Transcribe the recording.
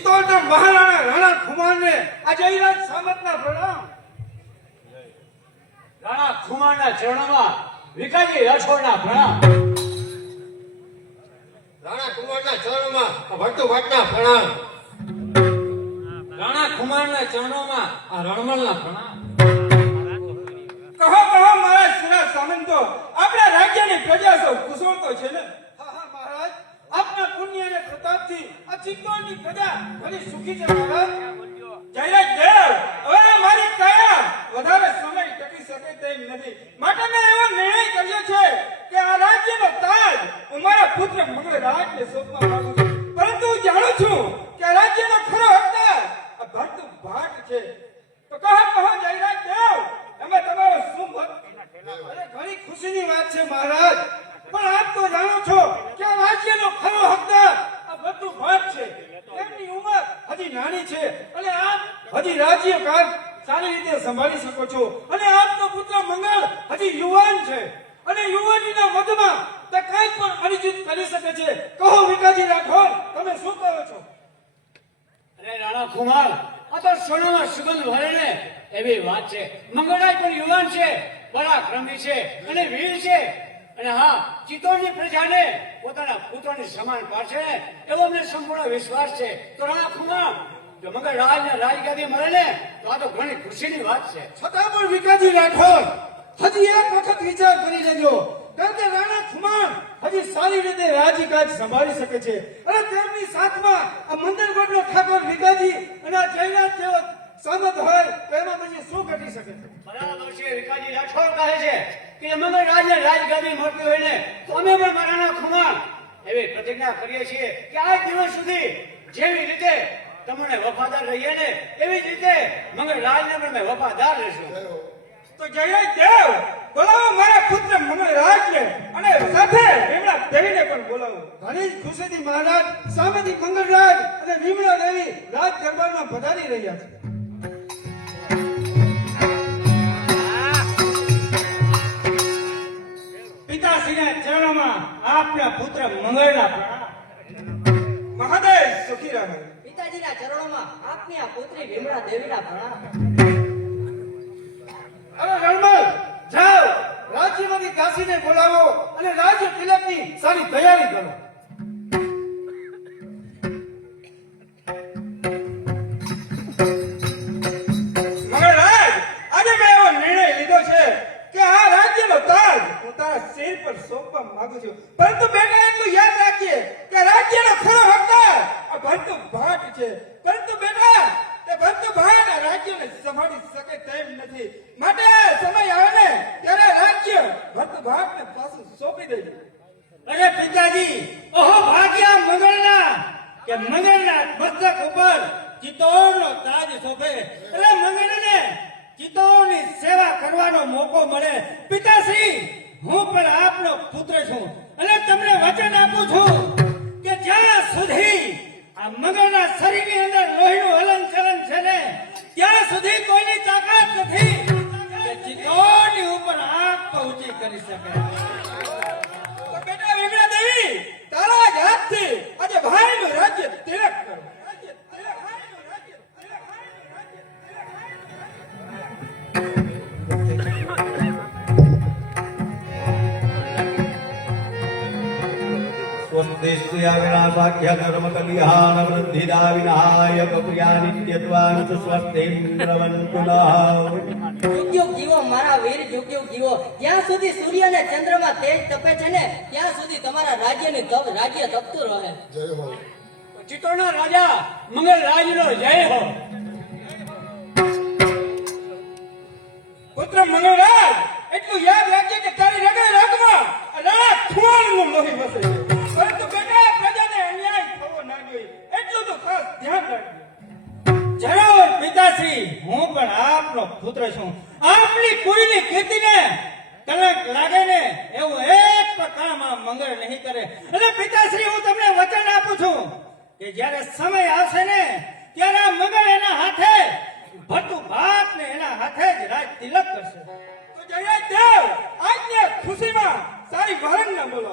ચિત્તોડના મહારાણા રાણા ખુમારને આ જયરાજ સામતના પ્રણામ. રાણા ખુમારના ચરણોમાં વિકાજી રાઠોડના પ્રણામ. રાણા કુમારના ચરણોમાં વટુ ભટ્ટના પ્રણામ. રાણા કુમારના ચરણોમાં આ રણમલના પ્રણામ. કહો કહો મારા સુરા સામંતો આપણા રાજ્યની પ્રજા સૌ કુશળ તો છે ને હા હા મહારાજ આપના પુણ્ય અને પ્રતાપથી આ ચિત્તોડની પ્રજા ઘણી સુખી છે મહારાજ જયરાજ દેવ હવે મારી કાયા વધારે સમય ટકી શકે તેમ નથી. માટે મેં એવો નિર્ણય કર્યો છે કે આ રાજ્યનો તાજ હું મારા પુત્ર મંગળરાજને સોંપવા માંગુ છું. પરંતુ હું જાણું છું કે આ રાજ્યનો ખરો હકદાર આ ભરત ભાટ છે. તો કહો કહો, જયરાજ દેવ, અમે તમારો શું મત અરે, ઘણી ખુશીની વાત છે મહારાજ. પણ આપ તો જાણો છો કે આ રાજ્યનો ખરો હકદાર આ બધું ભાગ છે. તેમની ઉંમર હજી નાની છે. અને આપ હજી રાજ્ય કાજ સારી રીતે સંભાળી શકો છો. અને આપનો પુત્ર મંગળ હજી યુવાન છે. અને યુવાનીના મધમાં તે કાંઈ પણ અનિશ્ચિત કરી શકે છે. કહો વિકાજી રાઠોડ, તમે શું કહો છો? અરે રાણા કુમાર, આ તો સોનામાં સુગંધ ભરેને એવી વાત છે. મંગળાય પણ યુવાન છે, પરાક્રમી છે અને વીર છે. અને હા ચિત્તોડની પ્રજાને પોતાના પુત્રની સમાન પાડશે એવો અમને સંપૂર્ણ વિશ્વાસ છે. તો રાણા કુમાર જો મંગળરાજને રાજગાદી મળે ને તો આ તો ઘણી ખુશીની વાત છે. છતાં પણ વિકાજી રાઠોડ હજી એક વખત વિચાર કરી લેજો. કારણ કે રાણા ખુમાણ હજી સારી રીતે રાજકાજ સંભાળી શકે છે. અને તેમની સાથમાં આ મંદરગઢનો ઠાકોર વિકાજી અને આ જયનાથ જેવો સામત હોય તો એમાં પછી શું ઘટી શકે છે? બરાબર છે વિકાજી રાઠોડ કહે છે કે મંગળરાજને રાજગાદી મળતી હોય ને તો અમે પણ રાણા ખુમાણ એવી પ્રતિજ્ઞા કરીએ છીએ કે આ દિવસ સુધી જેવી રીતે તમને વફાદાર રહીએ ને એવી જ રીતે મંગળરાજને પણ વફાદાર રહેશું. તો જય દેવ બોલાવો મારા પુત્ર મંગળરાજને અને સાથે વિમળા દેવીને પણ બોલાવો. ઘણી જ ખુશીથી મહારાજ સામેથી મંગળરાજ અને વિમળા દેવી રાજ દરબારમાં પધારી રહ્યા છે. આપની આ પુત્રી વિમળા દેવીના પ્રણામ અરે રણમલ જાઓ રાજ્યમાંથી કાશીને બોલાવો અને પર સોંપવા માંગુ છું. પરંતુ બેટા એટલું યાદ રાખીએ કે રાજ્યનો ખરો હકદાર આ ભરતું ભાટ છે પરંતુ બેટા તે ભરતું ભાટ આ સંભાળી શકે તેમ નથી. માટે સમય આવે ને, ત્યારે રાજ્ય ભરતું ભાટને પાછું સોંપી દેજો અરે પિતાજી ઓહો ભાગ્યા મંગળના, કે મંગળના મસ્તક ઉપર ચિત્તોડનો તાજ સોંપે એટલે મંગળને ચિત્તોડની સેવા કરવાનો મોકો મળે. પિતાશ્રી, હું પણ આપનો પુત્ર છું. નથી કરી શકે. તો બેટા વિમલા દેવી, તારા જ હાથથી આજે ભાઈનું રાજ્ય તિલક કરો. ધર્મ કલ્યાણ વૃદ્ધિદા વિનાય પ્રિયા નિત્યત્વાન સ્વસ્તિમ પ્રવંતુ જુગ્યો પુત્ર મંગળરાજ એટલું યાદ રાખજે કે તારી રગડે રગમાં રાણા ખુવાણનું લોહી અન્યાય થવો ના એટલું તો ધ્યાન રાખજે. છી હું પણ આપનો પુત્ર છું. આપની કુળની કીર્તિને કલંક લાગે ને એવું એક પણ કાળમાં મંગળ નહીં કરે. અને પિતાશ્રી, હું તમને વચન આપું છું કે જ્યારે સમય આવશે ને, ત્યારે મંગળ એના હાથે ભટું ભાત ને એના હાથે જ રાજ તિલક કરશે. તો જય દેવ. આજને ખુશીમાં સારી વરણ ન બોલો.